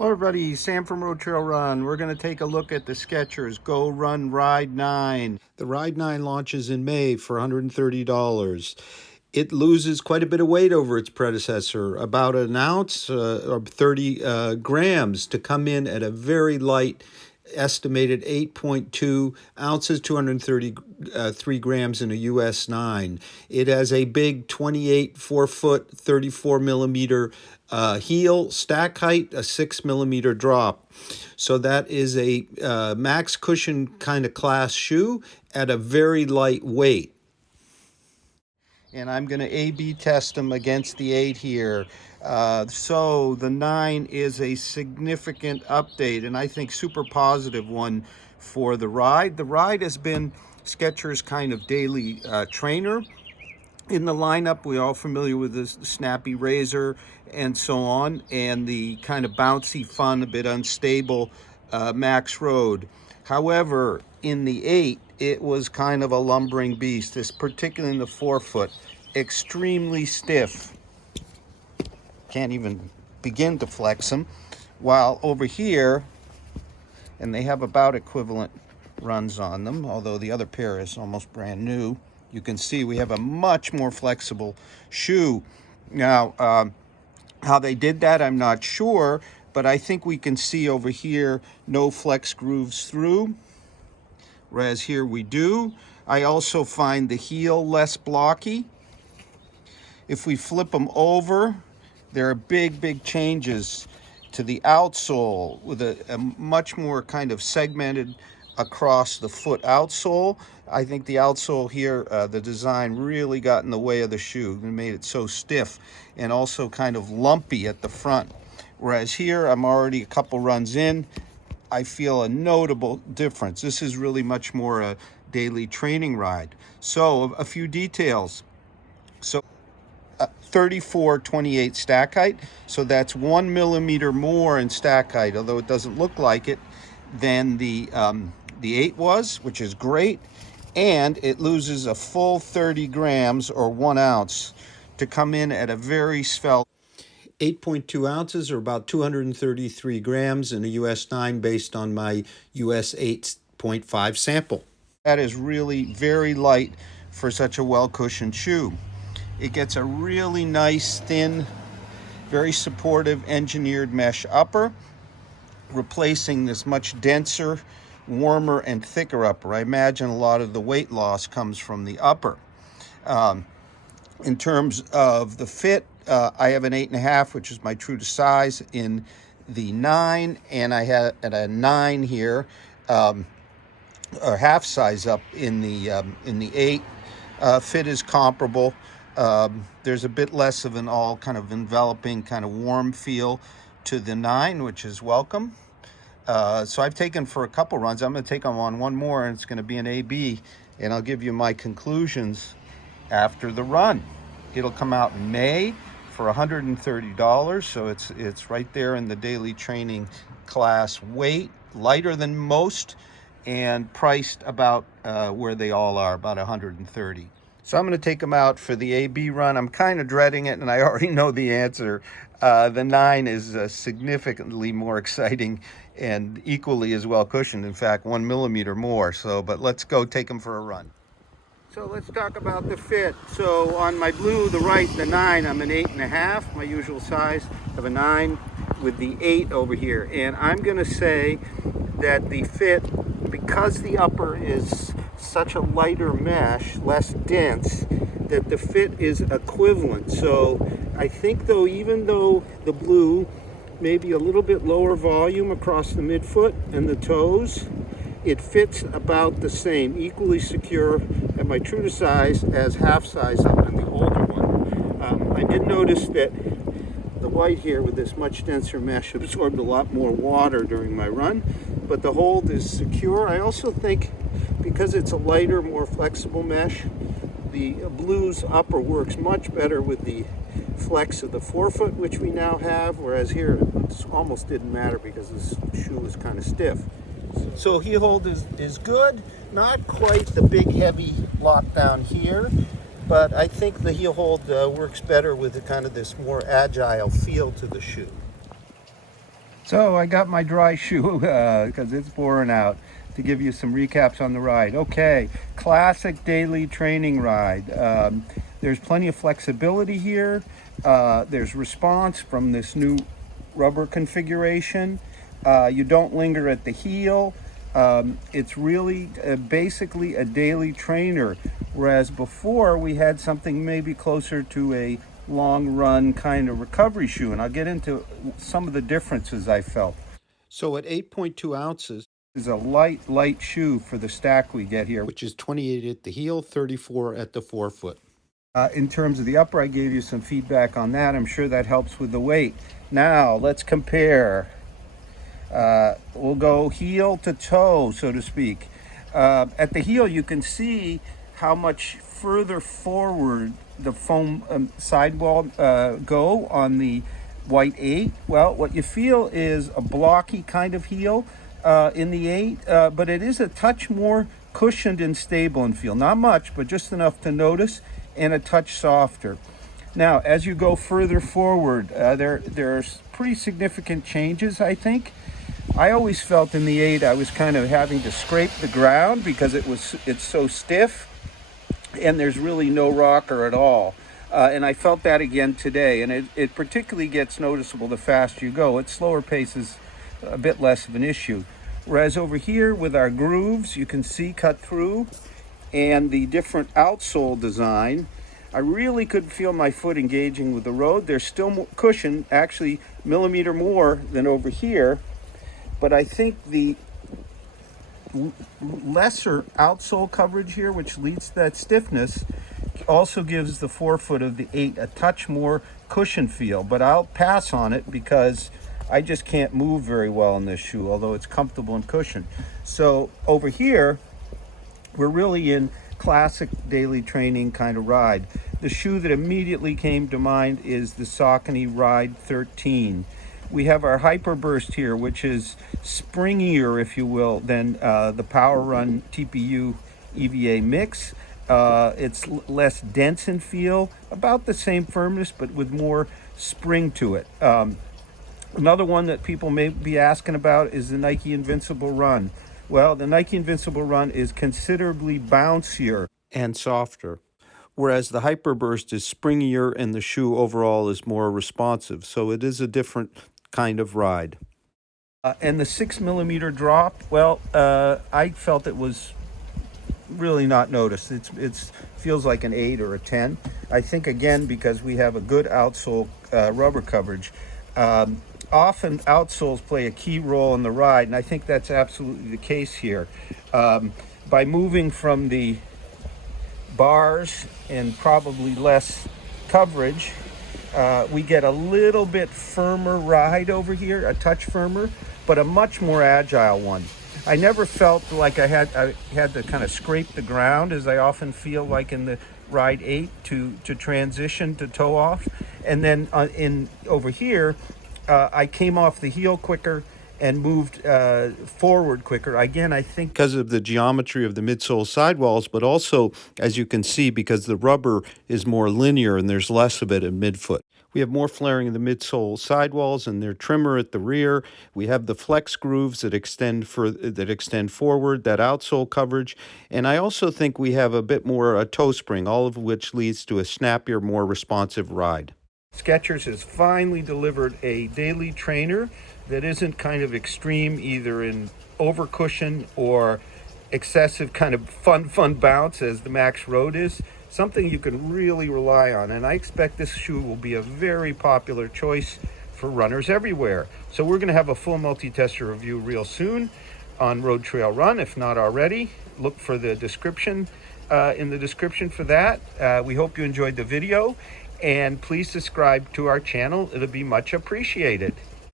Hello everybody, Sam from RoadTrailRun. We're going to take a look at the Skechers Go Run Ride 9. The Ride 9 launches in May for $130. It loses quite a bit of weight over its predecessor, about an ounce or 30 grams, to come in at a very light estimated 8.2 ounces, 233 grams in a US 9. It has a big 28 4-foot, 34 millimeter heel, stack height, a 6 millimeter drop. So that is a max cushion kind of class shoe at a very light weight. And I'm going to A/B test them against the 8 here. So the 9 is a significant update, and I think super positive one for the Ride. The Ride has been Skechers' kind of daily trainer. In the lineup, we're all familiar with the snappy razor and so on, and the kind of bouncy, fun, a bit unstable Max Road. However, in the 8, it was kind of a lumbering beast, this particularly in the 4-foot, extremely stiff. Can't even begin to flex them. While over here, and they have about equivalent runs on them, although the other pair is almost brand new. You can see we have a much more flexible shoe. Now, how they did that, I'm not sure, but I think we can see over here no flex grooves through, whereas here we do. I also find the heel less blocky. If we flip them over, there are big changes to the outsole with a much more kind of segmented across the foot outsole. I think the outsole here, the design really got in the way of the shoe and made it so stiff and also kind of lumpy at the front. Whereas here, I'm already a couple runs in, I feel a notable difference. This is really much more a daily training ride. So a few details. So 34/28 stack height, so that's 1 millimeter more in stack height, although it doesn't look like it, than the 8 was, which is great. And it loses a full 30 grams or 1 ounce to come in at a very svelte 8.2 ounces or about 233 grams in a US 9 based on my US 8.5 sample. That is really very light for such a well-cushioned shoe. It gets a really nice, thin, very supportive engineered mesh upper, replacing this much denser, warmer, and thicker upper. I imagine a lot of the weight loss comes from the upper. In terms of the fit, I have an 8.5, which is my true to size in the 9, and I had a 9 here, or half size up in the 8. Fit is comparable. There's a bit less of an all kind of enveloping, kind of warm feel to the 9, which is welcome. So I've taken for a couple runs. I'm going to take them on one more, and it's going to be an A/B, and I'll give you my conclusions after the run. It'll come out in May for $130, so it's right there in the daily training class weight, lighter than most, and priced about where they all are, about $130. So I'm going to take them out for the A/B run. I'm kind of dreading it, and I already know the answer. The 9 is significantly more exciting and equally as well cushioned. In fact, 1 millimeter more. But let's go take them for a run. So let's talk about the fit. So on my blue, the right, the 9, I'm an 8.5, my usual size. I have a 9 with the 8 over here. And I'm going to say that the fit, because the upper is such a lighter mesh, less dense, that the fit is equivalent. So I think though, even though the blue may be a little bit lower volume across the midfoot and the toes, it fits about the same, equally secure at my true to size as half size up in the older one. I did notice that the white here with this much denser mesh absorbed a lot more water during my run, but the hold is secure. I also think because it's a lighter, more flexible mesh, the blue's upper works much better with the flex of the 4-foot, which we now have, whereas here it almost didn't matter because this shoe was kind of stiff. So heel hold is good, not quite the big heavy lockdown here, but I think the heel hold works better with the kind of this more agile feel to the shoe. So I got my dry shoe because it's pouring out, to give you some recaps on the ride. Okay, classic daily training ride. There's plenty of flexibility here. There's response from this new rubber configuration. You don't linger at the heel. It's really basically a daily trainer, whereas before we had something maybe closer to a long run kind of recovery shoe, and I'll get into some of the differences I felt. So at 8.2 ounces is a light shoe for the stack we get here, which is 28 at the heel, 34 at the forefoot. In terms of the upper, I gave you some feedback on that. I'm sure that helps with the weight. Now let's compare. We'll go heel to toe, so to speak. At the heel, you can see how much further forward the foam sidewall go on the white 8. Well, what you feel is a blocky kind of heel in the 8, but it is a touch more cushioned and stable in feel. Not much, but just enough to notice, and a touch softer. Now, as you go further forward, there's pretty significant changes, I think. I always felt in the 8 I was kind of having to scrape the ground because it's so stiff, and there's really no rocker at all. And I felt that again today, and it particularly gets noticeable the faster you go. At slower paces, a bit less of an issue. Whereas over here with our grooves, you can see cut through, and the different outsole design, I really could feel my foot engaging with the road. There's still more cushion, actually millimeter more than over here, but I think the lesser outsole coverage here, which leads to that stiffness, also gives the forefoot of the 8 a touch more cushion feel. But I'll pass on it because I just can't move very well in this shoe, although it's comfortable and cushioned. So over here, we're really in classic daily training kind of ride. The shoe that immediately came to mind is the Skechers Ride 13. We have our Hyperburst here, which is springier, if you will, than the PowerRun TPU EVA mix. It's less dense in feel, about the same firmness, but with more spring to it. Another one that people may be asking about is the Nike Invincible Run. Well, the Nike Invincible Run is considerably bouncier and softer, whereas the Hyperburst is springier and the shoe overall is more responsive. So it is a different kind of ride. And the 6mm drop, well, I felt it was really not noticed. It feels like an 8 or a 10. I think, again, because we have a good outsole rubber coverage. Often outsoles play a key role in the ride, and I think that's absolutely the case here. By moving from the bars and probably less coverage, we get a little bit firmer ride over here, a touch firmer, but a much more agile one. I never felt like I had to kind of scrape the ground, as I often feel like in the Ride 8 to transition to toe off. And then over here, I came off the heel quicker and moved forward quicker. Again, I think because of the geometry of the midsole sidewalls, but also, as you can see, because the rubber is more linear and there's less of it at midfoot. We have more flaring in the midsole sidewalls, and they're trimmer at the rear. We have the flex grooves that extend forward, that outsole coverage. And I also think we have a bit more a toe spring, all of which leads to a snappier, more responsive ride. Skechers has finally delivered a daily trainer that isn't kind of extreme either in over cushion or excessive kind of fun bounce as the Max Road is. Something you can really rely on, and I expect this shoe will be a very popular choice for runners everywhere. So we're going to have a full multi-tester review real soon on Road Trail Run, if not already. Look for the description in the description for that. We hope you enjoyed the video, and please subscribe to our channel. It'll be much appreciated.